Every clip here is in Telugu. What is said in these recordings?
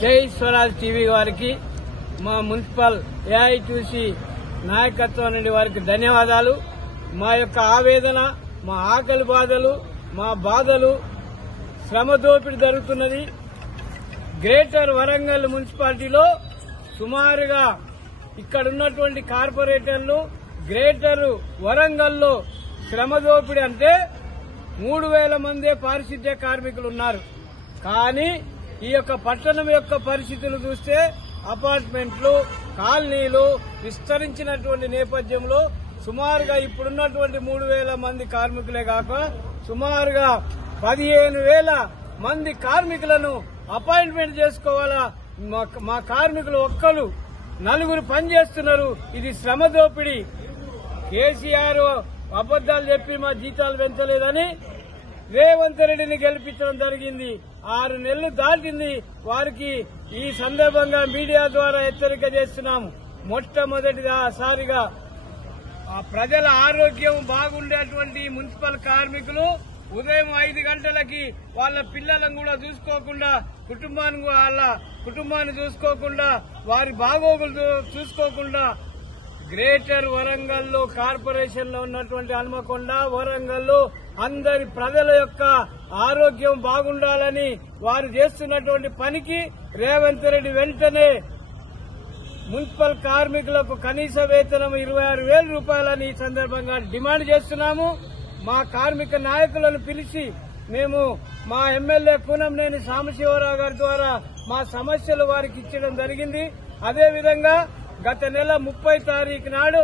జై స్వరాజ్ టీవీ వారికి మా మున్సిపల్ ఏఐటీసీ నాయకత్వం నుండి వారికి ధన్యవాదాలు. మా యొక్క ఆవేదన, మా ఆకలి బాధలు, మా బాధలు, శ్రమ దోపిడీ జరుగుతున్నది. గ్రేటర్ వరంగల్ మున్సిపాలిటీలో సుమారుగా ఇక్కడ ఉన్నటువంటి కార్పొరేటర్లు గ్రేటర్ వరంగల్లో శ్రమ దోపిడీ అంటే 3000 మందే పారిశుద్ధ్య కార్మికులు ఉన్నారు. కానీ ఈ యొక్క పట్టణం యొక్క పరిస్థితులు చూస్తే అపార్ట్మెంట్లు, కాలనీలు విస్తరించినటువంటి నేపథ్యంలో సుమారుగా ఇప్పుడున్నటువంటి 3000 మంది కార్మికులే కాక సుమారుగా 15,000 మంది కార్మికులను అపాయింట్మెంట్ చేసుకోవాలా. మా కార్మికులు ఒక్కరు 4 పనిచేస్తున్నారు. ఇది శ్రమ దోపిడీ. కేసీఆర్ అబద్దాలు చెప్పి మా జీతాలు పెంచలేదని రేవంత్ రెడ్డిని గెలిపించడం జరిగింది. 6 నెలలు దాటింది. వారికి ఈ సందర్భంగా మీడియా ద్వారా హెచ్చరిక చేస్తున్నాము. మొట్టమొదటిసారిగా ప్రజల ఆరోగ్యం బాగుండేటువంటి మున్సిపల్ కార్మికులు ఉదయం 5 గంటలకి వాళ్ళ పిల్లలను కూడా చూసుకోకుండా, కుటుంబాన్ని చూసుకోకుండా, వారి బాగోగులు చూసుకోకుండా గ్రేటర్ వరంగల్లో కార్పొరేషన్ లో ఉన్నటువంటి హన్మకొండ, వరంగల్ అందరి ప్రజల యొక్క ఆరోగ్యం బాగుండాలని వారు చేస్తున్నటువంటి పనికి రేవంత్ రెడ్డి వెంటనే మున్సిపల్ కార్మికులకు కనీస వేతనం 26,000 రూపాయలని ఈ సందర్భంగా డిమాండ్ చేస్తున్నాము. మా కార్మిక నాయకులను పిలిచి మేము మా ఎమ్మెల్యే కూనంనేని సాంబశివరావు గారి ద్వారా మా సమస్యలు వారికి ఇచ్చడం జరిగింది. అదేవిధంగా గత నెల 30 తారీఖు నాడు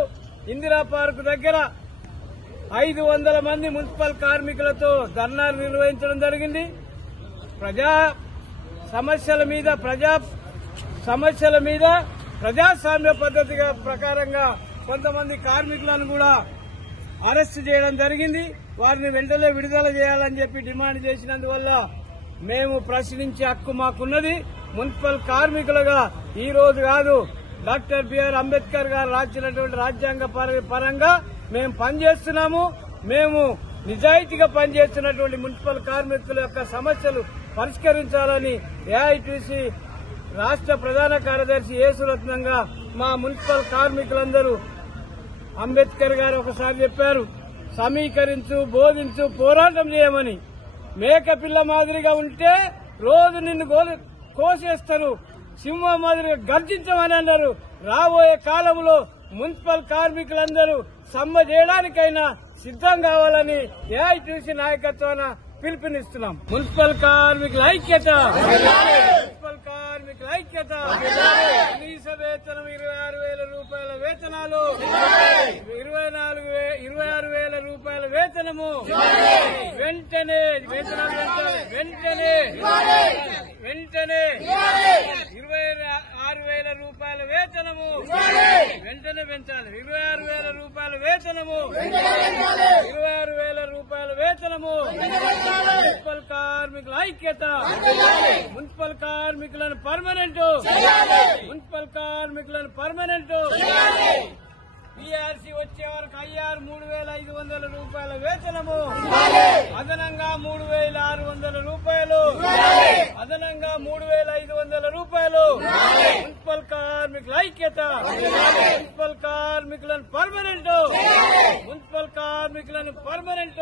ఇందిరా పార్కు దగ్గర 500 మంది మున్సిపల్ కార్మికులతో ధర్నాలు నిర్వహించడం జరిగింది. ప్రజా సమస్యల మీద ప్రజాస్వామ్య పద్ధతిగా ప్రకారంగా కొంతమంది కార్మికులను కూడా అరెస్టు చేయడం జరిగింది. వారిని వెంటనే విడుదల చేయాలని చెప్పి డిమాండ్ చేసినందువల్ల మేము ప్రశ్నించే హక్కు మాకున్నది. మున్సిపల్ కార్మికులుగా ఈ రోజు కాదు, డాక్టర్ బిఆర్ అంబేద్కర్ గారు రాసినటువంటి రాజ్యాంగ పరంగా మేము పనిచేస్తున్నాము. మేము నిజాయితీగా పనిచేస్తున్నటువంటి మున్సిపల్ కార్మికుల యొక్క సమస్యలు పరిష్కరించాలని ఏఐటీసీ రాష్ట్ర ప్రధాన కార్యదర్శి యేసురత్నంగా మా మున్సిపల్ కార్మికులందరూ అంబేద్కర్ గారు ఒకసారి చెప్పారు, సమీకరించు, బోధించు, పోరాటం చేయమని. మేకపిల్ల మాదిరిగా ఉంటే రోజు నిన్ను కోసేస్తారు, సింహం మాదిరిగా గర్జించమని అన్నారు. రాబోయే కాలంలో మున్సిపల్ కార్మికులందరూ సమ్మె చేయడానికైనా సిద్దం కావాలని ఏఐటీసీ నాయకత్వాన పిలుపునిస్తున్నాం. మున్సిపల్ కార్మికుల ఐక్యత, మున్సిపల్ కార్మికుల ఐక్యత. కనీస వేతనం 26,000 రూపాయల వేతనాలు, 26,000 రూపాయల వేతనము వెంటనే వేతనాలు పెంచాలి. వెంటనే 26,000 రూపాయల వేతనము వెంటనే పెంచాలి. 26,000 రూపాయల వేతనము, 26,000 రూపాయల వేతనము. మున్సిపల్ కార్మికుల ఐక్యత. మున్సిపల్ కార్మికులను పర్మనెంట్, మున్సిపల్ కార్మికులను పర్మనెంట్. పీఆర్సీ వచ్చే వరకు ఐఆర్ 3,500 రూపాయల వేతనము, అదనంగా 3,600 రూపాయలు, అదనంగా 3,500 రూపాయలు. మున్సిపల్ కార్మికుల ఐక్యత. మున్సిపల్ కార్మికులను పర్మనెంట్, మున్సిపల్ కార్మికులను పర్మనెంట్.